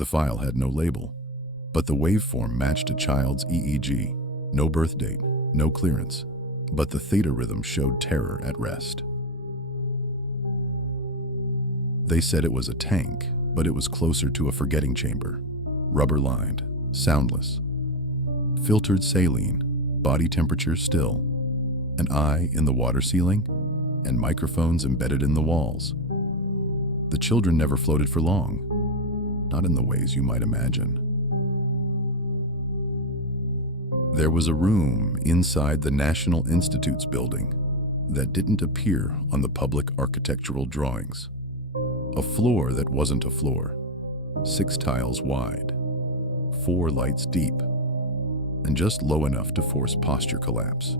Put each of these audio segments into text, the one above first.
The file had no label, but the waveform matched a child's EEG. No birth date, no clearance, but the theta rhythm showed terror at rest. They said it was a tank, but it was closer to a forgetting chamber. Rubber-lined, soundless. Filtered saline, body temperature still. An eye in the water ceiling, and microphones embedded in the walls. The children never floated for long, not in the ways you might imagine. There was a room inside the National Institute's building that didn't appear on the public architectural drawings. A floor that wasn't a floor, 6 tiles wide, 4 lights deep, and just low enough to force posture collapse.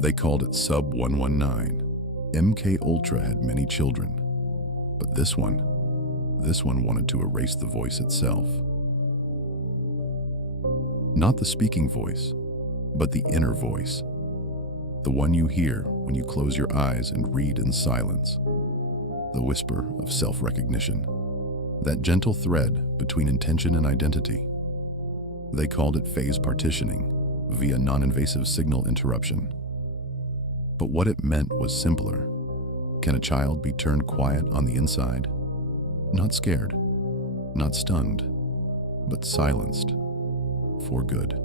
They called it Sub 119. MK Ultra had many children, but this one wanted to erase the voice itself. Not the speaking voice, but the inner voice. The one you hear when you close your eyes and read in silence. The whisper of self-recognition. That gentle thread between intention and identity. They called it phase partitioning via non-invasive signal interruption. But what it meant was simpler. Can a child be turned quiet on the inside? Not scared, not stunned, but silenced. For good.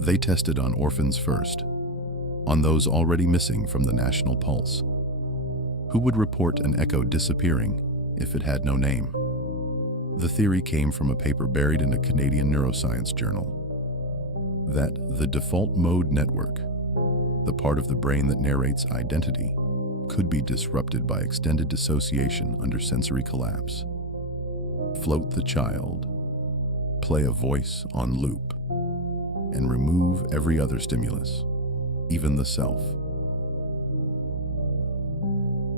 They tested on orphans first, on those already missing from the national pulse. Who would report an echo disappearing if it had no name? The theory came from a paper buried in a Canadian neuroscience journal, that the default mode network, the part of the brain that narrates identity, could be disrupted by extended dissociation under sensory collapse. Float the child, play a voice on loop, and remove every other stimulus, even the self.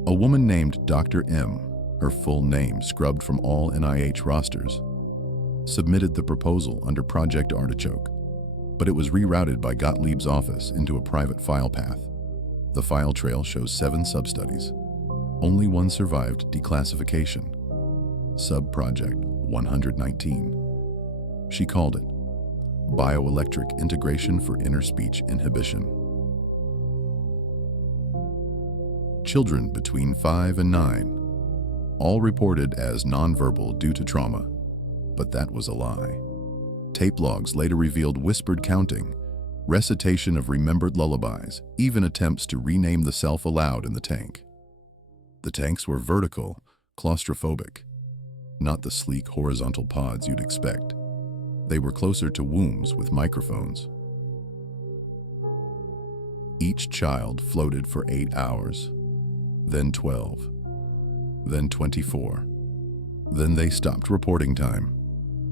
A woman named Dr. M, her full name scrubbed from all NIH rosters, submitted the proposal under Project Artichoke, but it was rerouted by Gottlieb's office into a private file path. The file trail shows 7 sub-studies. Only one survived declassification. Sub-Project 119. She called it Bioelectric Integration for Inner Speech Inhibition. Children between 5 and 9, all reported as nonverbal due to trauma, but that was a lie. Tape logs later revealed whispered counting, recitation of remembered lullabies, even attempts to rename the self aloud in the tank. The tanks were vertical, claustrophobic, not the sleek horizontal pods you'd expect. They were closer to wombs with microphones. Each child floated for 8 hours, then 12, then 24. Then they stopped reporting time.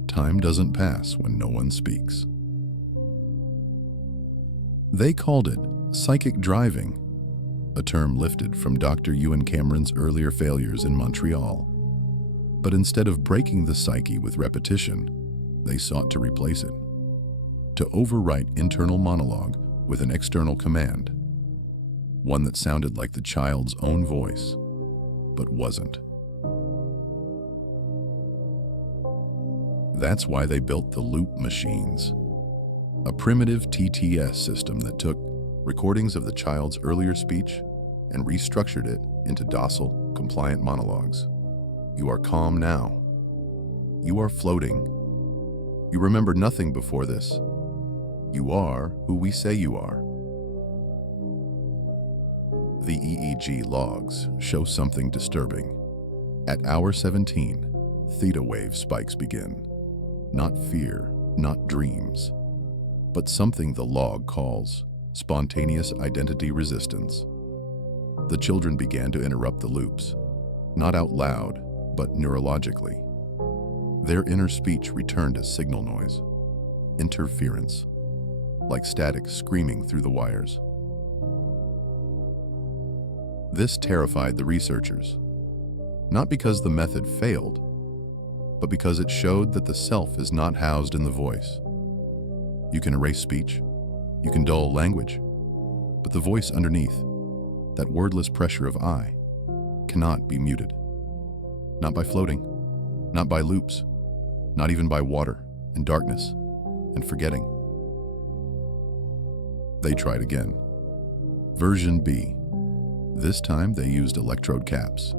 Time doesn't pass when no one speaks. They called it psychic driving, a term lifted from Dr. Ewan Cameron's earlier failures in Montreal. But instead of breaking the psyche with repetition, they sought to replace it, to overwrite internal monologue with an external command, one that sounded like the child's own voice, but wasn't. That's why they built the loop machines, a primitive TTS system that took recordings of the child's earlier speech and restructured it into docile, compliant monologues. You are calm now. You are floating. You remember nothing before this. You are who we say you are. The EEG logs show something disturbing. At hour 17, theta wave spikes begin. Not fear, not dreams, but something the log calls spontaneous identity resistance. The children began to interrupt the loops, not out loud, but neurologically. Their inner speech returned as signal noise, interference, like static screaming through the wires. This terrified the researchers, not because the method failed, but because it showed that the self is not housed in the voice. You can erase speech, you can dull language, but the voice underneath, that wordless pressure of I, cannot be muted. Not by floating, Not by loops, not even by water and darkness and forgetting. They tried again. Version B. This time they used electrode caps,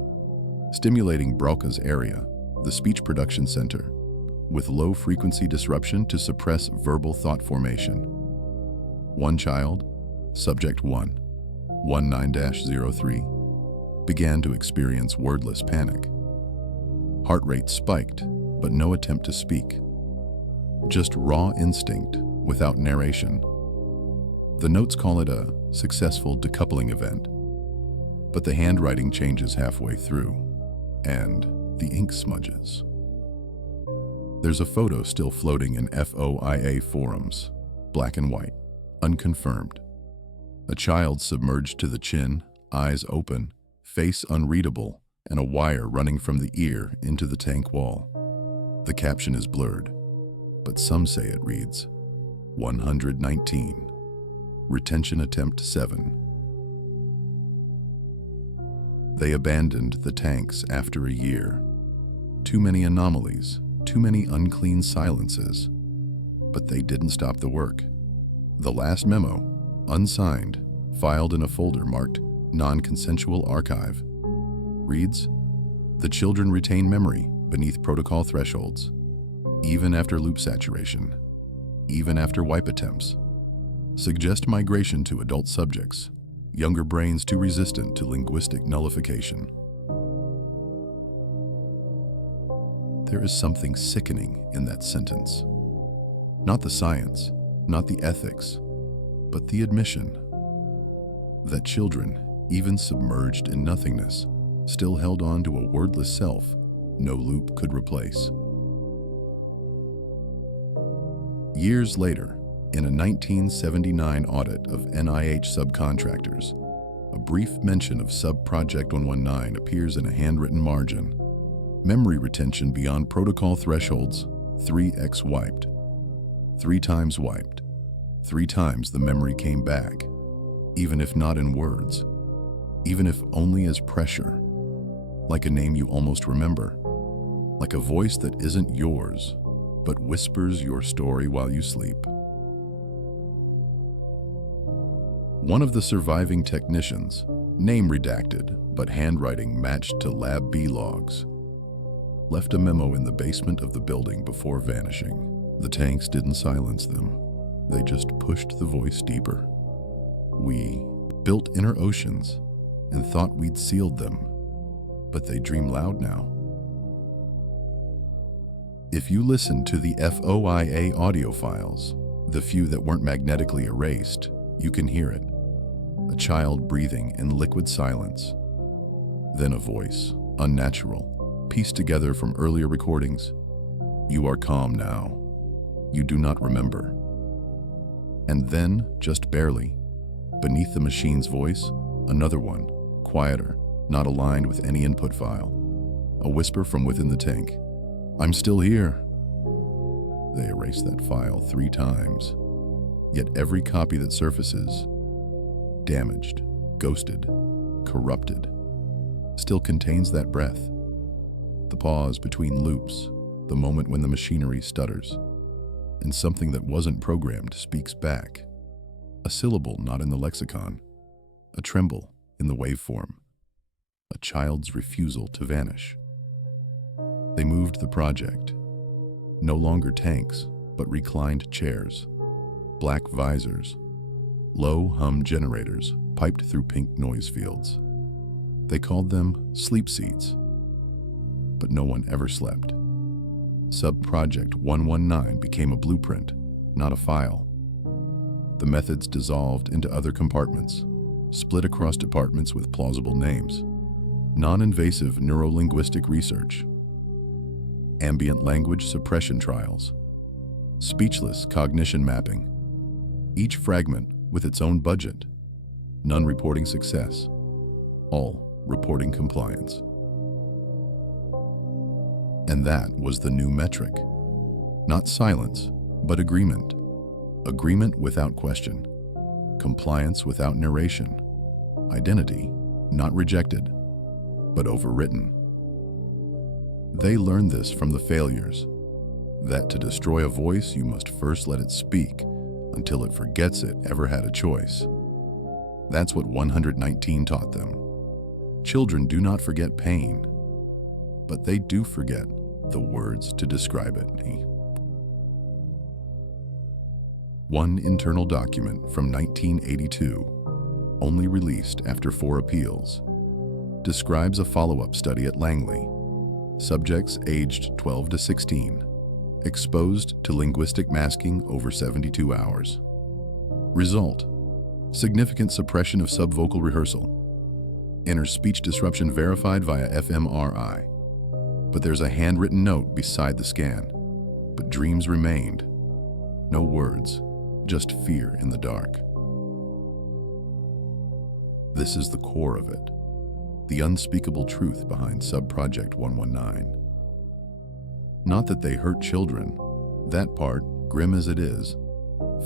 stimulating Broca's area, the speech production center, with low frequency disruption to suppress verbal thought formation. One child, subject 1, 19-03, began to experience wordless panic. Heart rate spiked, but no attempt to speak. Just raw instinct without narration. The notes call it a successful decoupling event, but the handwriting changes halfway through, and the ink smudges. There's a photo still floating in FOIA forums, black and white, unconfirmed. A child submerged to the chin, eyes open, face unreadable, and a wire running from the ear into the tank wall. The caption is blurred, but some say it reads, 119, retention attempt 7. They abandoned the tanks after a year. Too many anomalies, too many unclean silences. But they didn't stop the work. The last memo, unsigned, filed in a folder marked non-consensual archive, reads, the children retain memory beneath protocol thresholds, even after loop saturation, even after wipe attempts. Suggest migration to adult subjects, younger brains too resistant to linguistic nullification. There is something sickening in that sentence. Not the science, not the ethics, but the admission that children, even submerged in nothingness, still held on to a wordless self no loop could replace. Years later, in a 1979 audit of NIH subcontractors, a brief mention of Sub-Project 119 appears in a handwritten margin. Memory retention beyond protocol thresholds, 3x wiped. 3 times wiped. 3 times the memory came back, even if not in words, even if only as pressure, like a name you almost remember, like a voice that isn't yours, but whispers your story while you sleep. One of the surviving technicians, name redacted but handwriting matched to Lab B logs, left a memo in the basement of the building before vanishing. The tanks didn't silence them. They just pushed the voice deeper. We built inner oceans and thought we'd sealed them, but they dream loud now. If you listen to the FOIA audio files, the few that weren't magnetically erased, you can hear it. A child breathing in liquid silence. Then a voice, unnatural, pieced together from earlier recordings. You are calm now. You do not remember. And then, just barely, beneath the machine's voice, another one, quieter, not aligned with any input file. A whisper from within the tank. I'm still here. They erase that file 3 times. Yet every copy that surfaces, damaged, ghosted, corrupted, still contains that breath. The pause between loops, the moment when the machinery stutters, and something that wasn't programmed speaks back. A syllable not in the lexicon, a tremble in the waveform, a child's refusal to vanish. They moved the project. No longer tanks, but reclined chairs, black visors, low hum generators piped through pink noise fields. They called them sleep seats, but no one ever slept. Sub-Project 119 became a blueprint, not a file. The methods dissolved into other compartments, split across departments with plausible names. Non-invasive neuro-linguistic research, ambient language suppression trials, speechless cognition mapping, each fragment with its own budget, none reporting success, all reporting compliance. And that was the new metric. Not silence, but agreement. Agreement without question. Compliance without narration. Identity, not rejected, but overwritten. They learned this from the failures, that to destroy a voice, you must first let it speak until it forgets it ever had a choice. That's what 119 taught them. Children do not forget pain, but they do forget the words to describe it. One internal document from 1982, only released after 4 appeals, describes a follow-up study at Langley. Subjects aged 12 to 16, exposed to linguistic masking over 72 hours. Result: significant suppression of subvocal rehearsal. Inner speech disruption verified via fMRI. But there's a handwritten note beside the scan. But dreams remained. No words, just fear in the dark. This is the core of it, the unspeakable truth behind Subproject 119. Not that they hurt children. That part, grim as it is,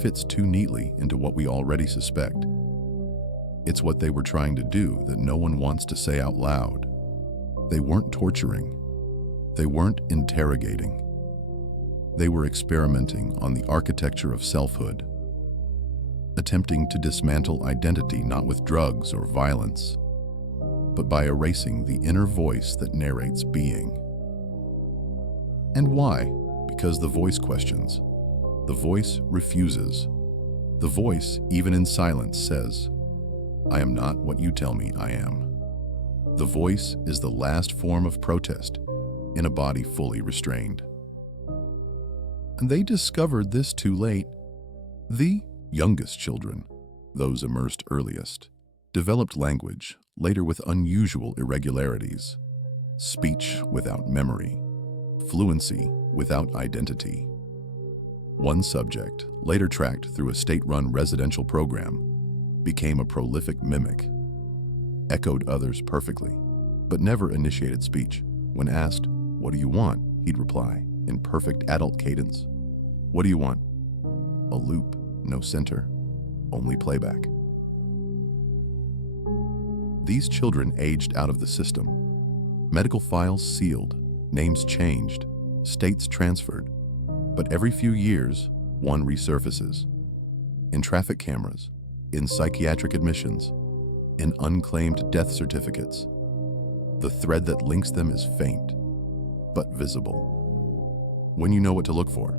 fits too neatly into what we already suspect. It's what they were trying to do that no one wants to say out loud. They weren't torturing. They weren't interrogating. They were experimenting on the architecture of selfhood, attempting to dismantle identity not with drugs or violence, but by erasing the inner voice that narrates being. And why? Because the voice questions. The voice refuses. The voice, even in silence, says, "I am not what you tell me I am." The voice is the last form of protest in a body fully restrained. And they discovered this too late. The youngest children, those immersed earliest, developed language, later with unusual irregularities, speech without memory, fluency without identity. One subject, later tracked through a state-run residential program, became a prolific mimic, echoed others perfectly, but never initiated speech. When asked, "What do you want?" he'd reply, in perfect adult cadence, "What do you want?" A loop, no center, only playback. These children aged out of the system. Medical files sealed, names changed, states transferred, but every few years, one resurfaces. In traffic cameras, in psychiatric admissions, in unclaimed death certificates. The thread that links them is faint, but visible. When you know what to look for,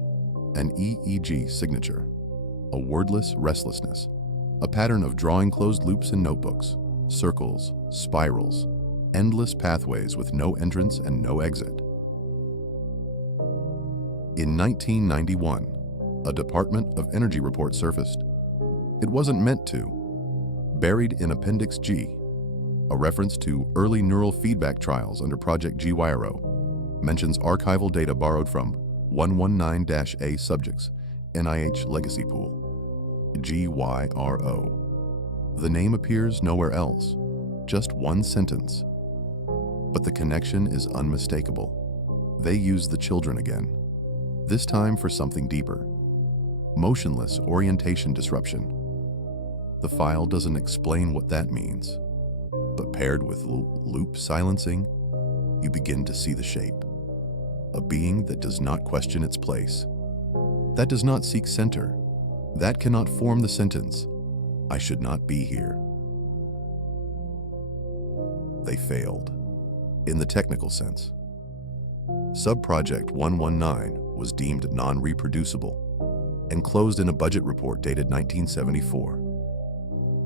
an EEG signature, a wordless restlessness, a pattern of drawing closed loops in notebooks, circles, spirals, endless pathways with no entrance and no exit. In 1991, a Department of Energy report surfaced. It wasn't meant to. Buried in Appendix G, a reference to early neural feedback trials under Project GYRO, mentions archival data borrowed from 119-A subjects, NIH Legacy Pool, GYRO. The name appears nowhere else, just one sentence. But the connection is unmistakable. They use the children again, this time for something deeper. Motionless orientation disruption. The file doesn't explain what that means, but paired with loop silencing, you begin to see the shape. A being that does not question its place, that does not seek center, that cannot form the sentence, "I should not be here." They failed, in the technical sense. Subproject 119 was deemed non-reproducible and closed in a budget report dated 1974.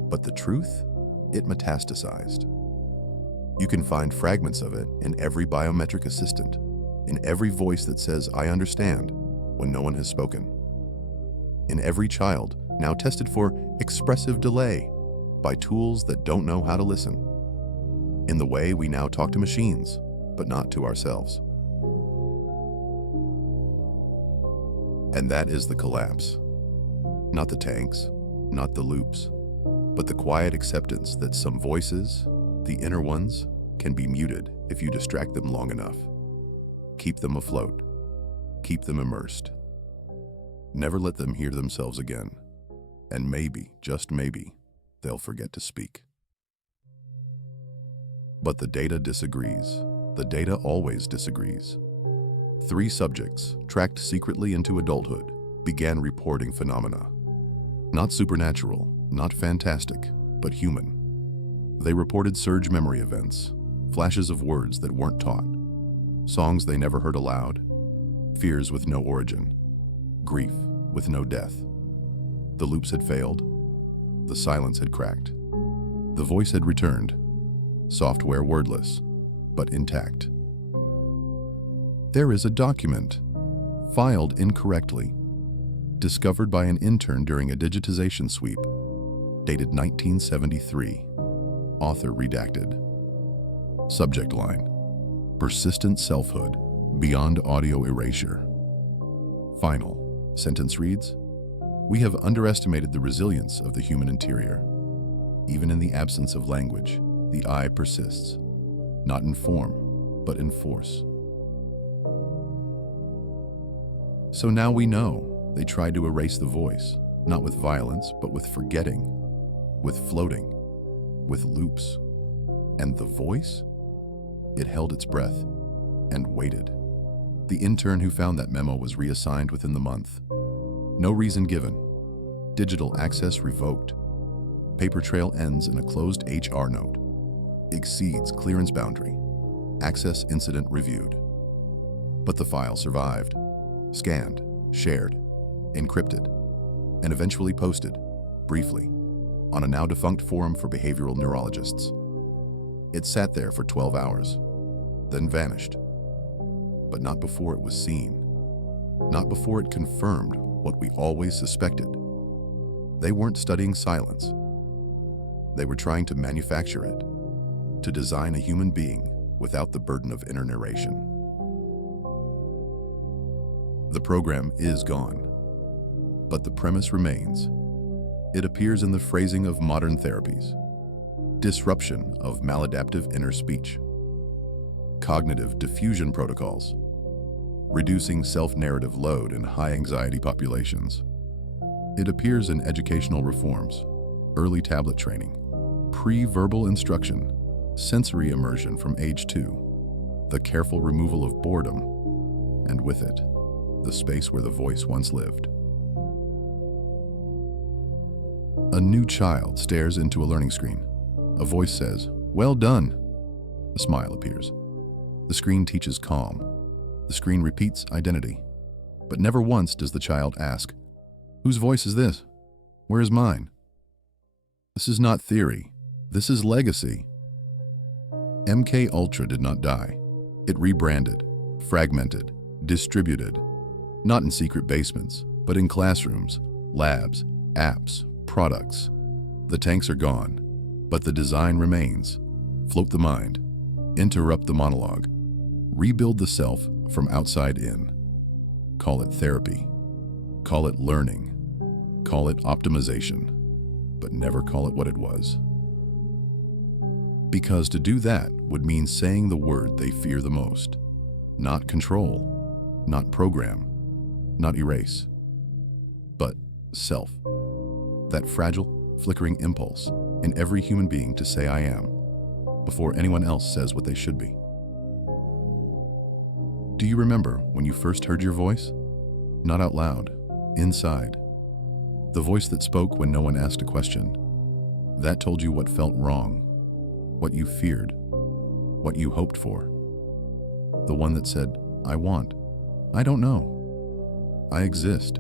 But the truth? It metastasized. You can find fragments of it in every biometric assistant, in every voice that says, "I understand," when no one has spoken. In every child now tested for expressive delay by tools that don't know how to listen. In the way we now talk to machines, but not to ourselves. And that is the collapse. Not the tanks, not the loops, but the quiet acceptance that some voices, the inner ones, can be muted if you distract them long enough. Keep them afloat. Keep them immersed. Never let them hear themselves again. And maybe, just maybe, they'll forget to speak. But the data disagrees. the data always disagrees. 3 subjects, tracked secretly into adulthood, began reporting phenomena. Not supernatural, not fantastic, but human. They reported surge memory events, flashes of words that weren't taught, songs they never heard aloud, fears with no origin, grief with no death. The loops had failed, the silence had cracked. The voice had returned, software wordless, but intact. There is a document, filed incorrectly, discovered by an intern during a digitization sweep, dated 1973. Author redacted. Subject line: persistent selfhood, beyond audio erasure. Final sentence reads: we have underestimated the resilience of the human interior. Even in the absence of language, the I persists, not in form, but in force. So now we know they tried to erase the voice, not with violence, but with forgetting, with floating, with loops. And the voice? It held its breath and waited. The intern who found that memo was reassigned within the month. No reason given. Digital access revoked. Paper trail ends in a closed HR note. Exceeds clearance boundary. Access incident reviewed. But the file survived. Scanned, shared, encrypted, and eventually posted, briefly, on a now-defunct forum for behavioral neurologists. It sat there for 12 hours, then vanished. But not before it was seen. Not before it confirmed what we always suspected. They weren't studying silence. They were trying to manufacture it, to design a human being without the burden of inner narration. The program is gone, but the premise remains. It appears in the phrasing of modern therapies: disruption of maladaptive inner speech, cognitive diffusion protocols, reducing self-narrative load in high-anxiety populations. It appears in educational reforms, early tablet training, pre-verbal instruction, sensory immersion from age 2, the careful removal of boredom, and with it, the space where the voice once lived. A new child stares into a learning screen. A voice says, "Well done." A smile appears. The screen teaches calm. The screen repeats identity. But never once does the child ask, "Whose voice is this? Where is mine?" This is not theory. This is legacy. MK Ultra did not die. It rebranded, fragmented, distributed. Not in secret basements, but in classrooms, labs, apps, products. The tanks are gone, but the design remains. Float the mind, interrupt the monologue, rebuild the self from outside in. Call it therapy, call it learning, call it optimization, but never call it what it was. Because to do that would mean saying the word they fear the most. Not control, not program, not erase, but self. That fragile, flickering impulse in every human being to say "I am" before anyone else says what they should be. Do you remember when you first heard your voice? Not out loud, inside. The voice that spoke when no one asked a question. That told you what felt wrong, what you feared, what you hoped for. The one that said, "I want, I don't know, I exist."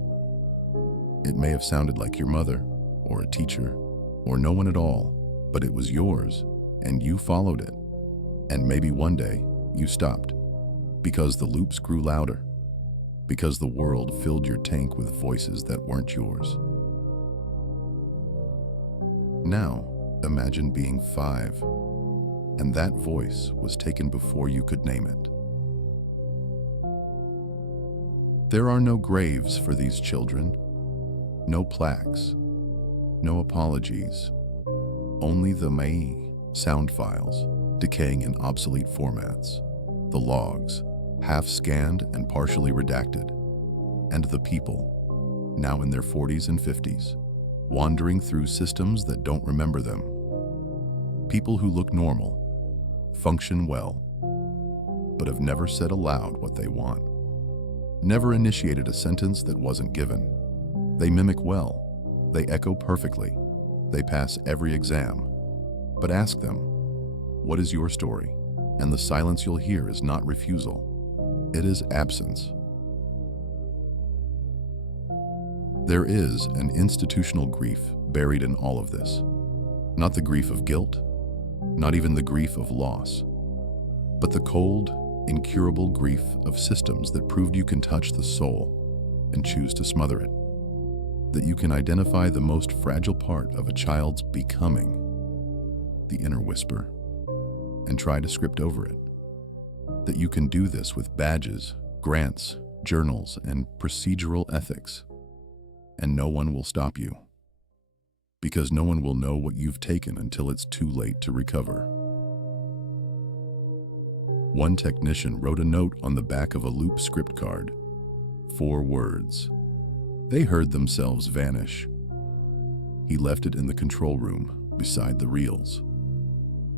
It may have sounded like your mother, or a teacher, or no one at all, but it was yours, and you followed it. And maybe one day, you stopped, because the loops grew louder, because the world filled your tank with voices that weren't yours. Now, imagine being 5, and that voice was taken before you could name it. There are no graves for these children, no plaques, no apologies, only the MIRE sound files decaying in obsolete formats, the logs half scanned and partially redacted, and the people, now in their 40s and 50s, wandering through systems that don't remember them. People who look normal, function well, but have never said aloud what they want. Never initiated a sentence that wasn't given. They mimic well. They echo perfectly. They pass every exam. But ask them, what is your story? And the silence you'll hear is not refusal. It is absence. There is an institutional grief buried in all of this. Not the grief of guilt, not even the grief of loss, but the cold, incurable grief of systems that proved you can touch the soul and choose to smother it. That you can identify the most fragile part of a child's becoming, the inner whisper, and try to script over it. That you can do this with badges, grants, journals, and procedural ethics, and no one will stop you. Because no one will know what you've taken until it's too late to recover. One technician wrote a note on the back of a loop script card. 4 words. They heard themselves vanish. He left it in the control room, beside the reels.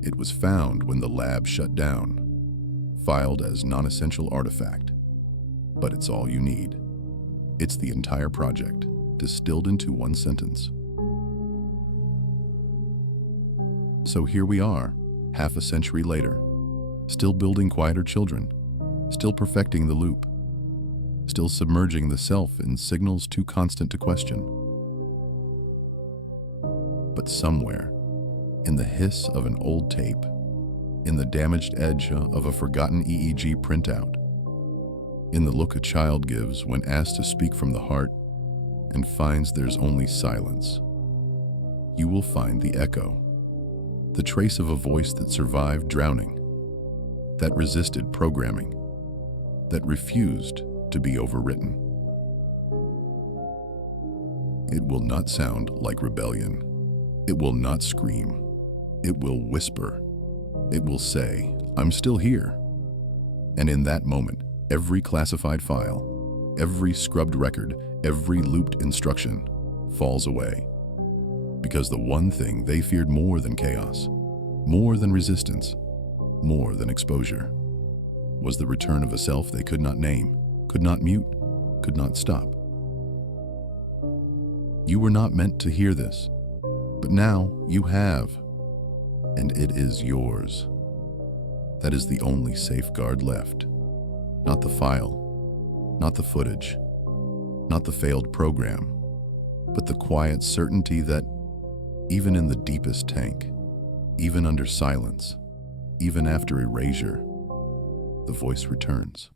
It was found when the lab shut down, filed as non-essential artifact. But it's all you need. It's the entire project, distilled into one sentence. So here we are, half a century later, still building quieter children, still perfecting the loop, still submerging the self in signals too constant to question. But somewhere, in the hiss of an old tape, in the damaged edge of a forgotten EEG printout, in the look a child gives when asked to speak from the heart and finds there's only silence, you will find the echo. The trace of a voice that survived drowning, that resisted programming, that refused to be overwritten. It will not sound like rebellion. It will not scream. It will whisper. It will say, I'm still here. And in that moment, every classified file, every scrubbed record, every looped instruction falls away. Because the one thing they feared more than chaos, more than resistance, more than exposure, was the return of a self they could not name, could not mute, could not stop. You were not meant to hear this, but now you have, and it is yours. That is the only safeguard left. Not the file, not the footage, not the failed program, but the quiet certainty that even in the deepest tank, even under silence, even after erasure, the voice returns.